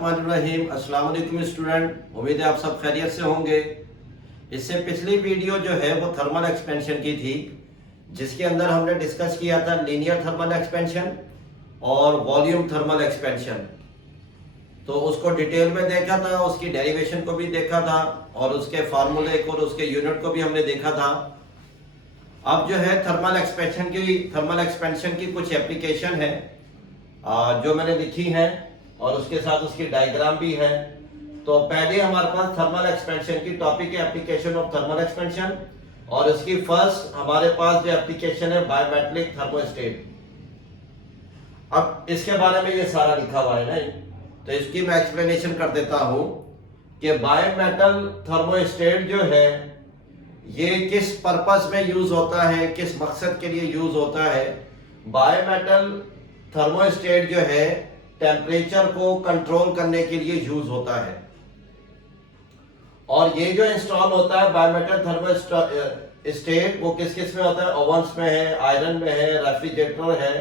बिस्मिल्लाहिर्रहमानिर्रहीम। अस्सलाम वालेकुम स्टूडेंट, उम्मीद है आप सब खैरियत से होंगे। इससे पिछली वीडियो जो है वो थर्मल एक्सपेंशन की थी, जिसके अंदर हमने डिस्कस किया था लीनियर थर्मल एक्सपेंशन और वॉल्यूम थर्मल एक्सपेंशन। तो उसको डिटेल में देखा था, उसकी डेरिवेशन को भी देखा था और उसके फार्मूले को और उसके यूनिट को भी हमने देखा था। अब जो है थर्मल एक्सपेंशन की कुछ एप्लीकेशन है जो मैंने लिखी है और उसके साथ उसकी डायग्राम भी है। तो पहले हमारे पास थर्मल एक्सपेंशन की टॉपिक है एप्लीकेशन ऑफ थर्मल एक्सपेंशन, और उसकी फर्स्ट हमारे पास जो एप्लीकेशन है बायोमेट्रिक थर्मोस्टेट। अब इसके बारे में ये सारा लिखा हुआ है नहीं, तो इसकी मैं एक्सप्लेनेशन कर देता हूं कि बायोमेटल थर्मोस्टेट जो है ये किस पर्पस में यूज होता है, किस मकसद के लिए यूज होता है। बायोमेटल थर्मोस्टेट जो है टेम्परेचर को कंट्रोल करने के लिए यूज होता है, और ये जो इंस्टॉल होता है बायोमेटल थर्मोस्टेट वो किस किस में होता है, ओवंस में है, आयरन में है, रेफ्रिजरेटर है,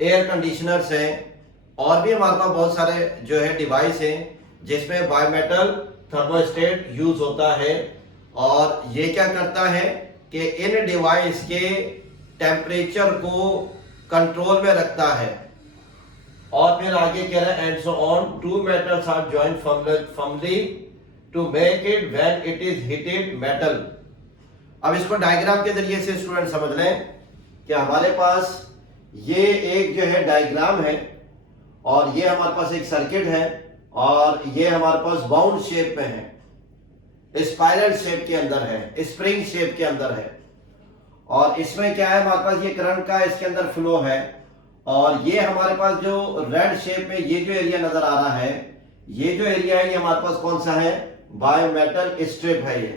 एयर कंडीशनर्स हैं, और भी हमारे पास बहुत सारे जो है डिवाइस हैं जिसमें बायोमेटल थर्मोस्टेट यूज होता है। और ये क्या करता है कि इन डिवाइस के टेम्परेचर को कंट्रोल में रखता है। और फिर आगे कह रहा है and so on two metals are joint firmly to make it when it is heated metal. अब इसको डायग्राम के जरिए से स्टूडेंट समझ लें कि हमारे पास ये एक जो है डायग्राम है और ये हमारे पास एक सर्किट है और ये हमारे पास बाउंड शेप में है, स्पाइरल शेप के अंदर है, स्प्रिंग शेप के अंदर है। और इसमें क्या है, हमारे पास ये करंट का इसके अंदर फ्लो है, और ये हमारे पास जो रेड शेप में ये जो एरिया नजर आ रहा है, ये जो एरिया है ये हमारे पास कौन सा है, बायोमेटल स्ट्रिप है ये।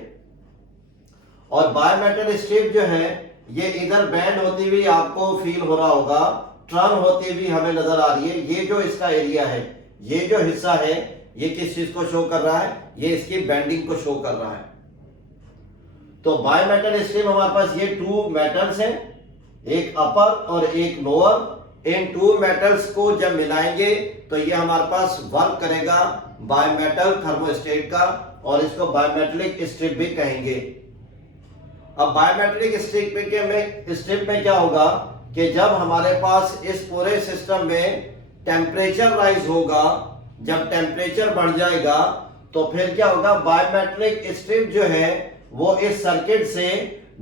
और बायोमेटल स्ट्रिप जो है ये इधर बैंड होती हुई आपको फील हो रहा होगा, टर्न होती हुई हमें नजर आ रही है। ये जो इसका एरिया है, ये जो हिस्सा है, ये किस चीज को शो कर रहा है, ये इसकी बेंडिंग को शो कर रहा है। तो बायोमेटल स्ट्रिप हमारे पास ये टू मेटल्स हैं, एक अपर और एक लोअर। इन टू मेटल्स को जब मिलाएंगे तो ये हमारे पास वर्क करेगा बायोमेटल थर्मोस्टेट का, और इसको बायोमेट्रिक स्ट्रिप भी कहेंगे। अब बायोमेट्रिक स्ट्रिप में क्या होगा कि जब हमारे पास इस पूरे सिस्टम में टेम्परेचर राइज होगा, जब टेम्परेचर बढ़ जाएगा तो फिर क्या होगा, बायोमेट्रिक स्ट्रिप जो है वो इस सर्किट से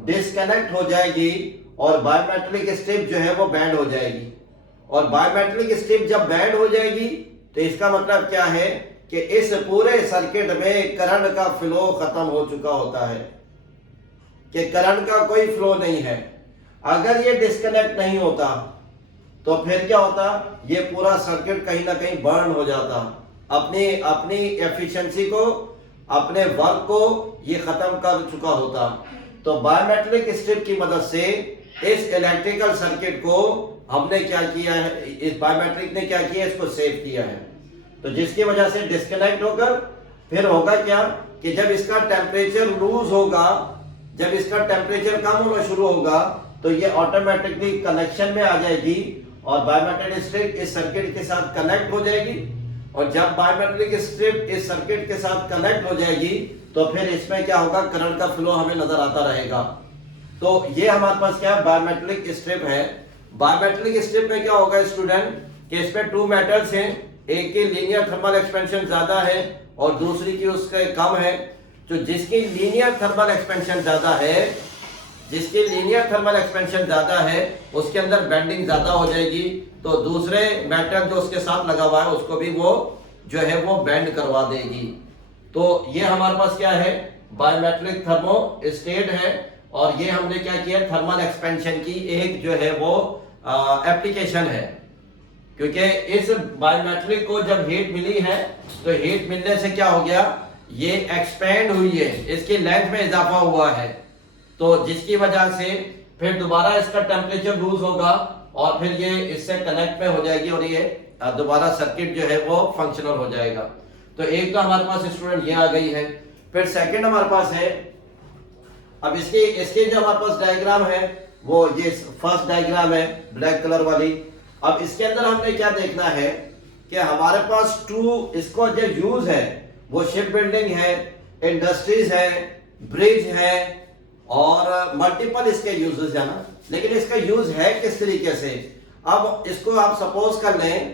डिस्कनेक्ट हो जाएगी और बायोमेट्रिक स्ट्रिप जो है वो बैंड हो जाएगी। और बायोमेट्रिक स्ट्रिप जब बैंड हो जाएगी तो इसका मतलब क्या है कि इस पूरे सर्किट में करंट का फ्लो खत्म हो चुका होता है, कि करंट का कोई फ्लो नहीं है। अगर ये डिस्कनेक्ट नहीं होता तो फिर क्या होता, ये पूरा सर्किट कहीं ना कहीं बर्न हो जाता, अपनी एफिशिएंसी को, अपने वर्क को ये खत्म कर चुका होता। तो बायोमेट्रिक स्ट्रिप की मदद से इस इलेक्ट्रिकल सर्किट को हमने क्या किया है, इस बायोमेट्रिक ने क्या किया, इसको सेव किया है। तो जिसकी वजह से डिस्कनेक्ट होकर फिर होगा क्या कि जब इसका टेम्परेचर लूज होगा, जब इसका टेम्परेचर कम होना शुरू होगा तो ये ऑटोमेटिकली कनेक्शन में आ जाएगी और बायोमेट्रिक स्ट्रिप इस सर्किट के साथ कनेक्ट हो जाएगी। और जब बायोमेट्रिक स्ट्रिप इस सर्किट के साथ कनेक्ट हो जाएगी तो फिर इसमें क्या होगा, करंट का फ्लो हमें नजर आता रहेगा। तो ये हमारे पास क्या है, बायोमेट्रिक स्ट्रिप है। बायोमेट्रिक स्ट्रिप में क्या होगा स्टूडेंट कि इसमें टू मेटल्स हैं, एक की लीनियर थर्मल एक्सपेंशन ज्यादा है और दूसरी की उसके कम है। तो जिसकी लीनियर थर्मल एक्सपेंशन ज्यादा है उसके अंदर बेंडिंग ज्यादा हो जाएगी, तो दूसरे मेटल जो उसके साथ लगा हुआ है उसको भी वो जो है वो बेंड करवा देगी। तो ये हमारे पास क्या है, बायोमेट्रिक थर्मोस्टेट है, और ये हमने क्या किया, थर्मल एक्सपेंशन की एक जो है वो एप्लीकेशन है। क्योंकि इस बायोमेट्रिक को जब हीट मिली है तो हीट मिलने से क्या हो गया, ये एक्सपेंड हुई है, इसकी लेंथ में इजाफा हुआ है, तो जिसकी वजह से फिर दोबारा इसका टेम्परेचर लूज होगा और फिर ये इससे कनेक्ट में हो जाएगी और ये दोबारा सर्किट जो है वो फंक्शनल हो जाएगा। तो एक तो हमारे पास स्टूडेंट ये आ गई है। फिर सेकंड हमारे पास है, अब इसके जो हमारे पास डायग्राम है वो ये फर्स्ट डायग्राम है ब्लैक कलर वाली। अब इसके अंदर हमने क्या देखना है कि हमारे पास टू इसको जो यूज है वो शिप बिल्डिंग है, इंडस्ट्रीज है, ब्रिज है और मल्टीपल इसके यूजेस है ना, लेकिन इसका यूज है किस तरीके से। अब इसको आप सपोज कर लें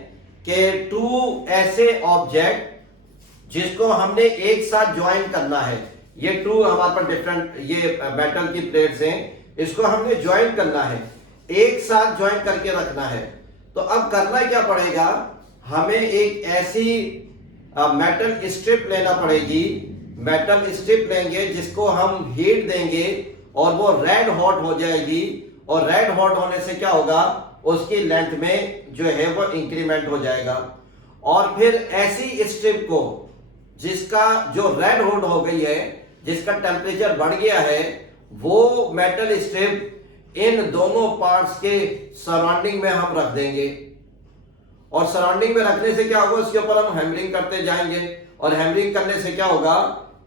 कि टू ऐसे ऑब्जेक्ट जिसको हमने एक साथ ज्वाइन करना है, ये टू हमारे पास डिफरेंट ये मेटल की प्लेट्स हैं, इसको हमने ज्वाइन करना है, एक साथ ज्वाइन करके रखना है। तो अब करना क्या पड़ेगा, हमें एक ऐसी मेटल स्ट्रिप लेना पड़ेगी, मेटल स्ट्रिप लेंगे जिसको हम हीट देंगे और वो रेड हॉट हो जाएगी, और रेड हॉट होने से क्या होगा, उसकी लेंथ में जो है वो इंक्रीमेंट हो जाएगा। और फिर ऐसी स्ट्रिप को जिसका जो रेड हॉट हो गई है, जिसका टेम्परेचर बढ़ गया है, वो मेटल स्ट्रिप इन दोनों पार्ट्स के सराउंडिंग में हम रख देंगे। और सराउंडिंग में रखने से क्या होगा, उसके ऊपर हम हैमरिंग करते जाएंगे, और हैमरिंग करने से क्या होगा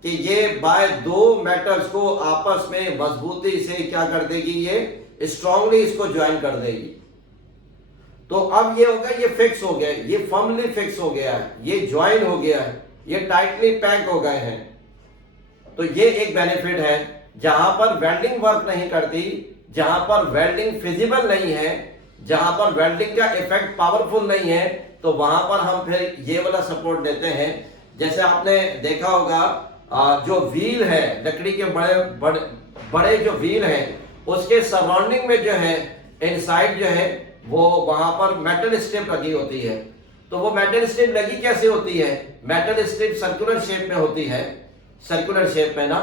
कि ये बाय दो मेटल्स को आपस में मजबूती से क्या कर देगी, ये स्ट्रांगली इसको ज्वाइन कर देगी। तो अब ये हो गया, ये फिक्स हो गया, ये फर्मली फिक्स हो गया है, ये ज्वाइन हो गया है, ये टाइटली पैक हो गए हैं। तो ये एक बेनिफिट है, जहां पर वेल्डिंग वर्क नहीं करती, जहां पर वेल्डिंग फिजिबल नहीं है, जहां पर वेल्डिंग का इफेक्ट पावरफुल नहीं है, तो वहां पर हम फिर ये वाला सपोर्ट देते हैं। जैसे आपने देखा होगा जो व्हील है, लकड़ी के बड़े बड़े बड़े जो व्हील है, उसके सराउंडिंग में जो है इनसाइड जो है वो वहां पर मेटल स्ट्रिप लगी होती है। तो वो मेटल स्ट्रिप लगी कैसे होती है, मेटल स्ट्रिप सर्कुलर शेप में होती है, सर्कुलर शेप में ना।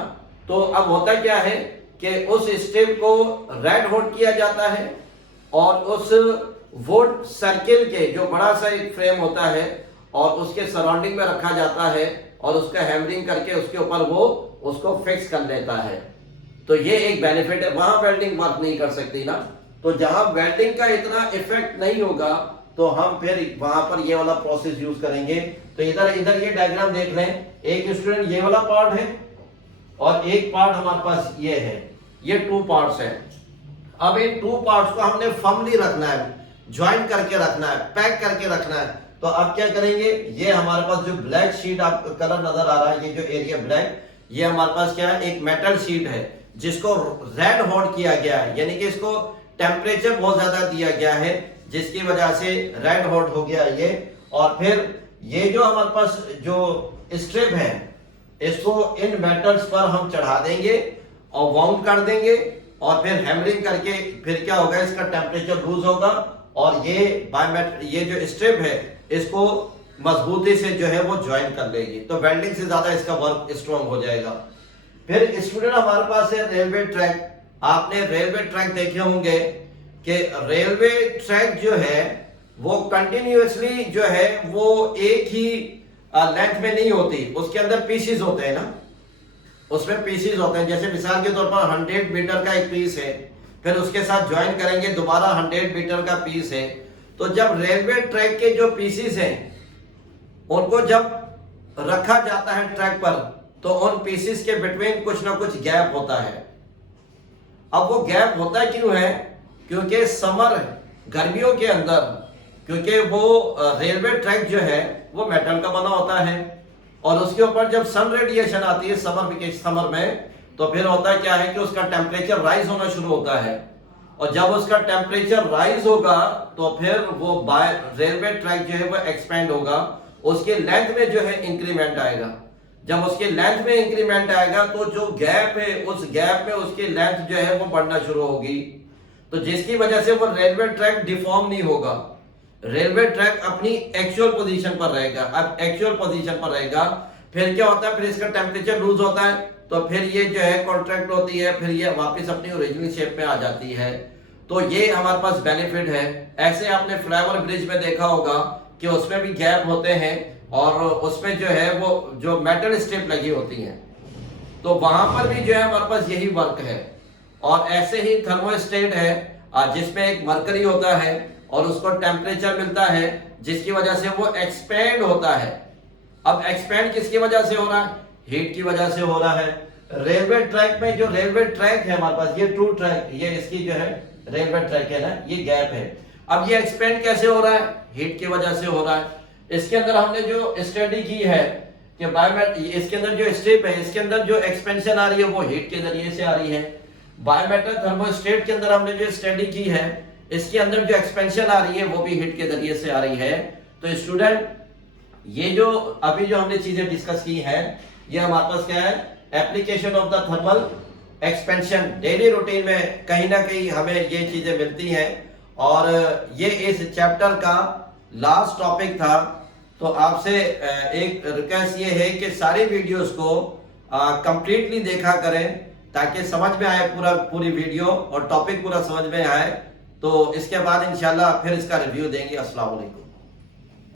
तो अब होता क्या है कि उस स्ट्रिप को रेड हॉट किया जाता है और उस वुड सर्किल के जो बड़ा सा एक फ्रेम होता है और उसके सराउंडिंग में रखा जाता है और उसका हैमरिंग करके उसके ऊपर वो उसको फिक्स कर लेता है। तो ये एक बेनिफिट है, वहां वेल्डिंग वर्क नहीं कर सकती ना। तो जहां वेल्डिंग का इतना इफेक्ट नहीं होगा तो हम फिर वहां पर ये वाला प्रोसेस यूज करेंगे। तो इधर इधर ये डायग्राम देख लें, एक स्टूडेंट ये वाला पार्ट है और एक पार्ट हमारे पास ये है, ये टू पार्ट्स है। अब इन टू पार्ट्स को हमने फर्मली रखना है, ज्वाइन करके रखना है, पैक करके रखना है। तो अब क्या करेंगे, ये हमारे पास जो ब्लैक शीट आपको कलर नजर आ रहा है, ये जो एरिया ब्लैक, ये हमारे पास क्या है, एक मेटल शीट है जिसको रेड हॉट किया गया है, यानी कि इसको टेम्परेचर बहुत ज्यादा दिया गया है जिसकी वजह से रेड हॉट हो गया ये। और फिर ये जो हमारे पास जो स्ट्रिप है, इसको इन मेटल्स पर हम चढ़ा देंगे और वाउंड कर देंगे और फिर हैमरिंग करके फिर क्या होगा, इसका टेम्परेचर लूज होगा और ये जो स्ट्रिप है इसको मजबूती से जो है वो ज्वाइन कर लेगी। तो वेल्डिंग से ज्यादा इसका वर्क स्ट्रॉन्ग हो जाएगा। फिर स्टूडेंट हमारे पास है रेलवे ट्रैक। आपने रेलवे ट्रैक देखे होंगे कि रेलवे ट्रैक जो है वो कंटिन्यूअसली जो है वो एक ही लेंथ में नहीं होती, उसके अंदर पीसेस होते हैं ना, उसमें पीसेस होते हैं। जैसे मिसाल के तौर पर 100 मीटर का एक पीस है, फिर उसके साथ ज्वाइन करेंगे दोबारा 100 मीटर का पीस है। तो जब रेलवे ट्रैक के जो पीसेस हैं उनको जब रखा जाता है ट्रैक पर, तो उन पीसेस के बिटवीन कुछ ना कुछ गैप होता है। अब वो गैप होता क्यों है, क्योंकि समर गर्मियों के अंदर, क्योंकि वो रेलवे ट्रैक जो है वो मेटल का बना होता है और उसके ऊपर जब सन रेडिएशन आती है समर में, तो फिर होता क्या है कि उसका टेम्परेचर राइज होना शुरू होता है। और जब उसका टेम्परेचर राइज होगा तो फिर वो रेलवे ट्रैक जो है वो एक्सपेंड होगा, उसके लेंथ में जो है इंक्रीमेंट आएगा। जब उसके लेंथ में इंक्रीमेंट आएगा तो जो गैप है उस गैप में उसकी लेंथ जो है वो बढ़ना शुरू होगी, तो जिसकी वजह से वो रेलवे ट्रैक डिफॉर्म नहीं होगा, रेलवे ट्रैक अपनी एक्चुअल पोजीशन पर रहेगा। अब एक्चुअल पोजीशन पर रहेगा, फिर क्या होता है, फिर इसका टेम्परेचर लूज होता है, तो फिर ये जो है कॉन्ट्रैक्ट होती है, फिर ये वापस अपनी ओरिजिनल शेप में आ जाती है। तो ये हमारे पास बेनिफिट है। ऐसे आपने फ्लाईओवर ब्रिज में देखा होगा कि उसमें भी गैप होते हैं और उसमें जो है वो जो मेटल स्ट्रिप लगी होती है, तो वहां पर भी जो है हमारे पास यही वर्क है। और ऐसे ही थर्मोस्टेट है जिसमें एक मरकरी होता है और उसको टेम्परेचर मिलता है जिसकी वजह से वो एक्सपेंड होता है। अब एक्सपेंड किसकी वजह से हो रहा है, हीट की वजह से हो रहा है। रेलवे ट्रैक में जो रेलवे ट्रैक है हमारे पास, ये टू ट्रैक, ये इसकी जो है रेलवे ट्रैक है ना, ये गैप है। अब ये एक्सपेंड कैसे हो रहा है, हीट की वजह से हो रहा है। इसके अंदर हमने जो स्टडी की है कि इसके अंदर जो स्टेप है, इसके अंदर जो एक्सपेंशन आ रही है वो हीट के जरिए से आ रही है। बायोमेटल थर्मोस्टेट के अंदर हमने जो स्टडी की है, इसके अंदर जो एक्सपेंशन आ रही है वो भी हीट के जरिए से आ रही है। तो स्टूडेंट, ये जो अभी जो हमने चीजें डिस्कस की है, ये हमारे पास क्या है, application of the thermal expansion. Daily routine में कहीं ना कहीं हमें ये चीजें मिलती हैं और ये इस चैप्टर का लास्ट टॉपिक था। तो आपसे एक रिक्वेस्ट ये है कि सारी वीडियोस को कंप्लीटली देखा करें ताकि समझ में आए पूरी वीडियो और टॉपिक पूरा समझ में आए। तो इसके बाद इंशाल्लाह फिर इसका रिव्यू देंगे। अस्सलाम वालेकुम।